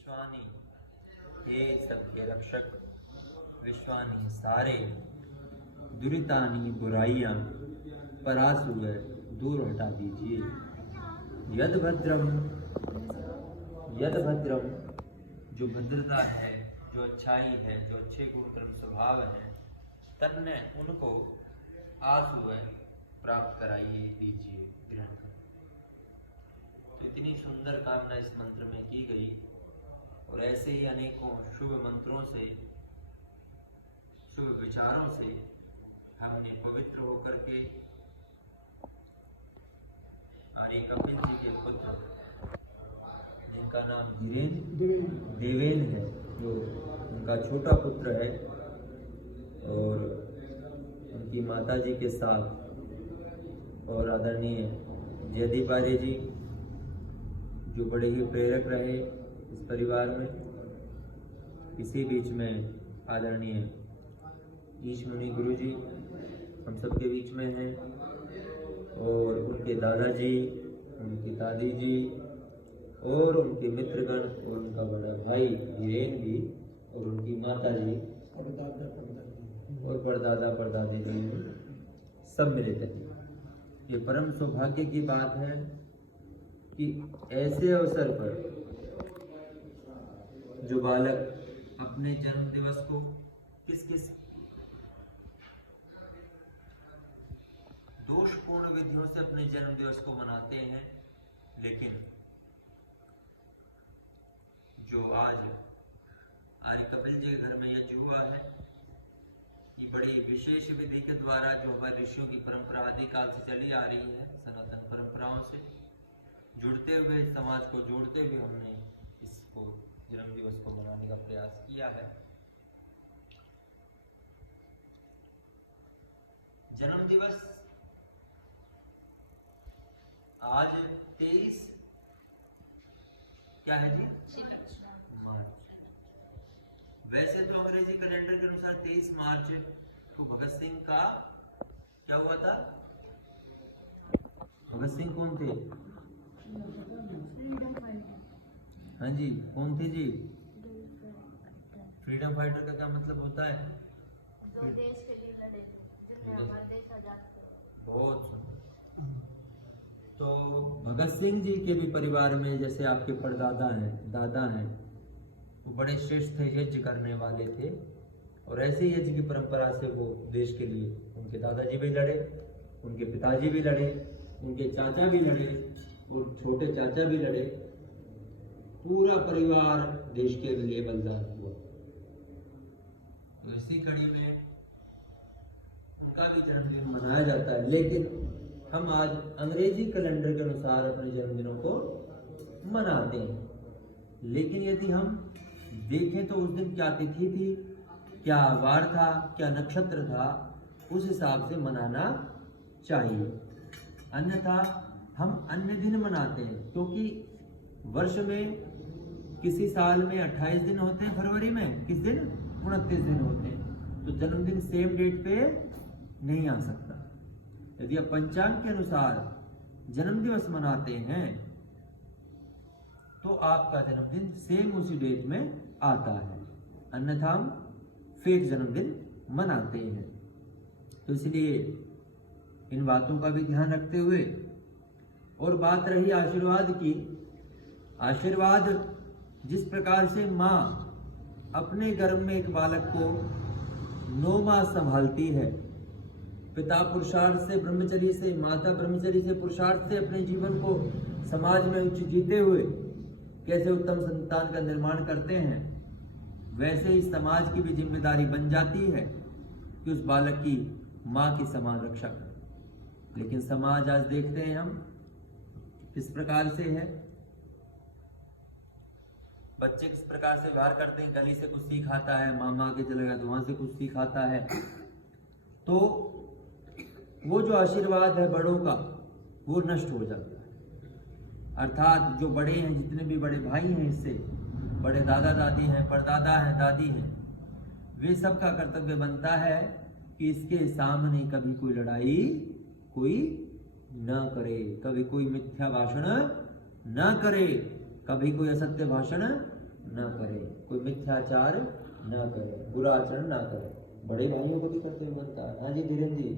विश्वानी, हे सबके रक्षक, विश्वानी सारे दुरितानी बुराइयां परासुर दूर हटा दीजिए। यद भद्रम जो भद्रता है, जो अच्छाई है, जो अच्छे गुण कर्म स्वभाव है, तन्ने उनको आसु प्राप्त कराइए, दीजिए, ग्रहण करें। तो इतनी सुंदर कामना इस मंत्र में की गई और ऐसे ही अनेकों शुभ मंत्रों से, शुभ विचारों से हमने पवित्र होकर के आर्य कपिल जी के पुत्र, जिनका नाम देवेन है, जो उनका छोटा पुत्र है, और उनकी माता जी के साथ और आदरणीय जयदीप आर्य जी, जो बड़े ही प्रेरक रहे इस परिवार में। इसी बीच में आदरणीय ईश मुनि गुरु जी हम सबके बीच में हैं, और उनके दादाजी, उनकी दादी जी और उनके मित्रगण और उनका बड़ा भाई वीरेन भी, और उनकी माता जी और परदादा परदादी जी सब मिलित हैं। ये परम सौभाग्य की बात है कि ऐसे अवसर पर जो बालक अपने जन्म दिवस को किस किस दोषपूर्ण विधियों से अपने जन्म दिवस को मनाते हैं, लेकिन जो आज आर्य कपिल जी के घर में यज्ञ हुआ है, ये बड़ी विशेष विधि के द्वारा, जो हमारे ऋषियों की परंपरा आदिकाल से चली आ रही है, सनातन परंपराओं से जुड़ते हुए, समाज को जोड़ते हुए हमने इसको जन्म दिवस को मनाने का प्रयास किया है। जन्म दिवस आज 23 क्या है जी? मार्च। वैसे तो अंग्रेजी कैलेंडर के अनुसार 23 मार्च को भगत सिंह का क्या हुआ था? भगत सिंह कौन थे? हाँ जी, कौन थे जी? फ्रीडम फाइटर का क्या मतलब होता है? जो देश के लिए लड़े थे, जिनने हमारा देश आजाद किया। बहुत सुंदर। तो भगत सिंह जी के भी परिवार में, जैसे आपके परदादा हैं, दादा हैं, वो बड़े श्रेष्ठ थे, यज्ञ करने वाले थे, और ऐसे ही यज्ञ की परंपरा से वो देश के लिए, उनके दादाजी भी लड़े, उनके पिताजी भी लड़े, उनके चाचा भी लड़े, और छोटे चाचा भी लड़े, पूरा परिवार देश के लिए बलिदान हुआ। तो इसी कड़ी में उनका भी जन्मदिन मनाया जाता है, लेकिन हम आज अंग्रेजी कैलेंडर के अनुसार अपने जन्मदिनों को मनाते हैं। लेकिन यदि हम देखें तो उस दिन क्या तिथि थी, क्या वार था, क्या नक्षत्र था, उस हिसाब से मनाना चाहिए। अन्यथा हम अन्य दिन मनाते हैं, क्योंकि वर्ष में किसी साल में 28 दिन होते हैं, फरवरी में किस दिन 29 दिन होते हैं, तो जन्मदिन सेम डेट पे नहीं आ सकता। यदि आप पंचांग के अनुसार जन्मदिवस मनाते हैं तो आपका जन्मदिन सेम उसी डेट में आता है, अन्यथा हम फेक जन्मदिन मनाते हैं। तो इसलिए इन बातों का भी ध्यान रखते हुए, और बात रही आशीर्वाद की, आशीर्वाद जिस प्रकार से माँ अपने गर्भ में एक बालक को 9 माह संभालती है, पिता पुरुषार्थ से, ब्रह्मचर्य से, माता ब्रह्मचर्य से, पुरुषार्थ से अपने जीवन को समाज में उच्च जीते हुए कैसे उत्तम संतान का निर्माण करते हैं, वैसे ही समाज की भी जिम्मेदारी बन जाती है कि उस बालक की माँ की समान रक्षा करें। लेकिन समाज आज देखते हैं हम किस प्रकार से है, बच्चे किस प्रकार से व्यवहार करते हैं, गली से कुछ सीख आता है, मामा के चलेगा तो वहां से कुछ सीख आता है। तो वो जो आशीर्वाद है बड़ों का, वो नष्ट हो जाता है। अर्थात जो बड़े हैं, जितने भी बड़े भाई हैं, इससे बड़े दादा दादी हैं, परदादा हैं, दादी हैं, वे सबका कर्तव्य बनता है कि इसके सामने कभी कोई लड़ाई कोई न करे, कभी कोई मिथ्या भाषण न करे, कभी कोई असत्य भाषण न करे, कोई मिथ्याचार न करे, बुरा आचरण न करे। बड़े भाइयों को भी कर्तव्य बनता है। हाँ जी धीरेन्द्र जी,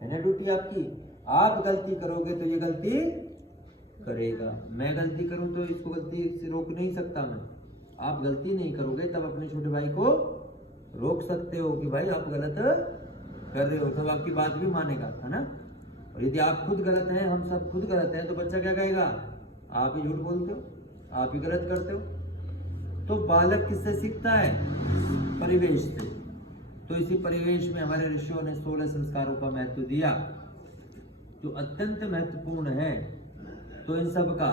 है ना ड्यूटी आपकी। आप गलती करोगे तो ये गलती करेगा, मैं गलती करूं तो इसको गलती से रोक नहीं सकता मैं। आप गलती नहीं करोगे तब अपने छोटे भाई को रोक सकते हो कि भाई आप गलत कर रहे हो, तब आपकी बात भी मानेगा, है ना। और यदि आप खुद गलत हैं, हम सब खुद गलत हैं, तो बच्चा क्या कहेगा, आप ही झूठ बोलते हो, आप ही गलत करते हो। तो बालक किससे सीखता है, परिवेश से। तो इसी परिवेश में हमारे ऋषियों ने 16 संस्कारों का महत्व दिया जो अत्यंत महत्वपूर्ण है। तो इन सब का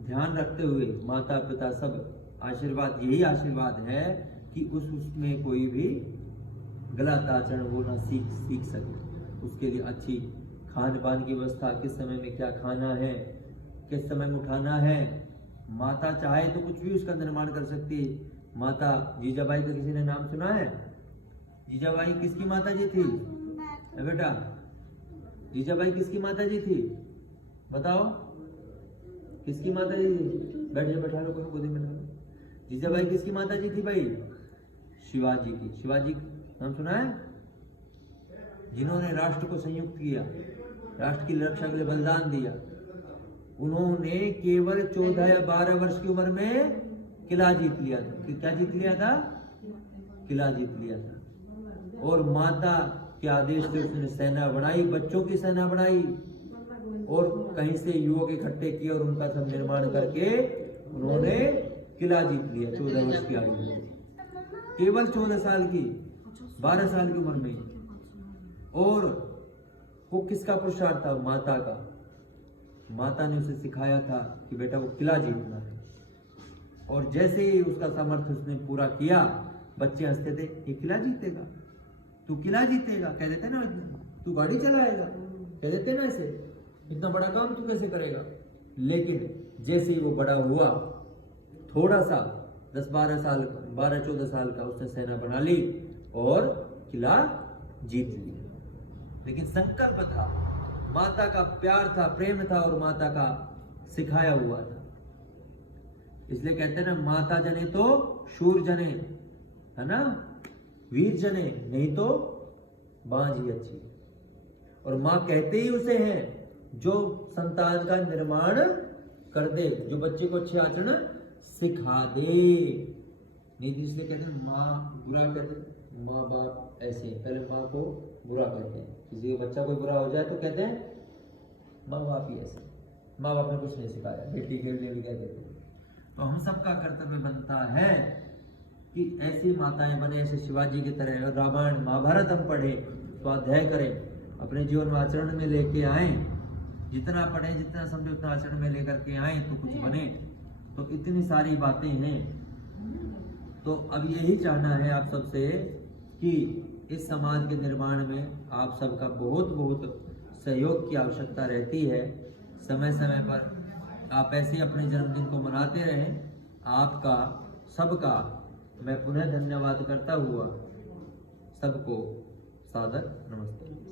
ध्यान रखते हुए माता पिता सब आशीर्वाद, यही आशीर्वाद है कि उसमें कोई भी गलत आचरण वो ना सीख सके। उसके लिए अच्छी खान पान की व्यवस्था, किस समय में क्या खाना है, किस समय में उठाना है। माता चाहे तो कुछ भी उसका निर्माण कर सकती है। माता जीजाबाई का किसी ने नाम सुना है? जीजाबाई किसकी माता जी थी बेटा? जीजाबाई किसकी माता जी थी बताओ, किसकी माता जी थी? बैठ जा, बैठा लो, गोदी में। जीजाबाई किसकी माता जी थी भाई? शिवाजी की। शिवाजी नाम सुना है? जिन्होंने राष्ट्र को संयुक्त किया, राष्ट्र की रक्षा के लिए बलिदान दिया। उन्होंने केवल 14 या 12 वर्ष की उम्र में किला जीत लिया था। क्या जीत लिया था? किला जीत लिया था। और माता के आदेश से उसने सेना बनाई, बच्चों की सेना बनाई, और कहीं से युवक इकट्ठे किए और उनका सब निर्माण करके उन्होंने किला जीत लिया 14 वर्ष की आयु में, केवल 14 साल की, 12 साल की उम्र में। और वो किसका पुरुषार्थ था? माता का। माता ने उसे सिखाया था कि बेटा वो किला जीतना है। और जैसे ही उसका सामर्थ्य उसने पूरा किया, बच्चे हंसते थे, ये किला जीतेगा, तू किला जीतेगा, कह देते ना, तू गाड़ी चलाएगा, कह देते ना ऐसे, इतना बड़ा काम तू कैसे करेगा। लेकिन जैसे ही वो बड़ा हुआ, थोड़ा सा 10-12 साल, 12-14 साल का, उसने सेना बना ली और किला जीत लिया। लेकिन संकल्प था, माता का प्यार था, प्रेम था, और माता का सिखाया हुआ था। इसलिए कहते हैं ना, माता जने तो शूर जने, है ना, वीर जने, नहीं तो बांझ ही अच्छी। और माँ कहते ही उसे हैं जो संतान का निर्माण कर दे, जो बच्चे को अच्छे आचरण सिखा दे। नहीं तो इसलिए कहते हैं माँ बुरा कहते हैं, माँ बाप ऐसे, पहले माँ को बुरा कहते हैं। किसी का बच्चा कोई बुरा हो जाए तो कहते हैं माँ बाप ही ऐसे, माँ बाप ने कुछ नहीं सिखाया, बेटी के लिए भी क्या कहते हैं। तो हम सबका कर्तव्य बनता है कि ऐसी माताएं बने, ऐसे शिवाजी की तरह। रामायण महाभारत हम पढ़े, स्वाध्याय करें, अपने जीवन में आचरण में लेके आए, जितना पढ़े, जितना समझे, उतना आचरण में लेकर के आए तो कुछ बने। तो इतनी सारी बातें हैं। तो अब यही चाहना है आप सबसे कि इस समाज के निर्माण में आप सबका बहुत बहुत सहयोग की आवश्यकता रहती है। समय समय पर आप ऐसे अपने जन्मदिन को मनाते रहें। आपका सबका मैं पुनः धन्यवाद करता हुआ सबको सादर नमस्ते।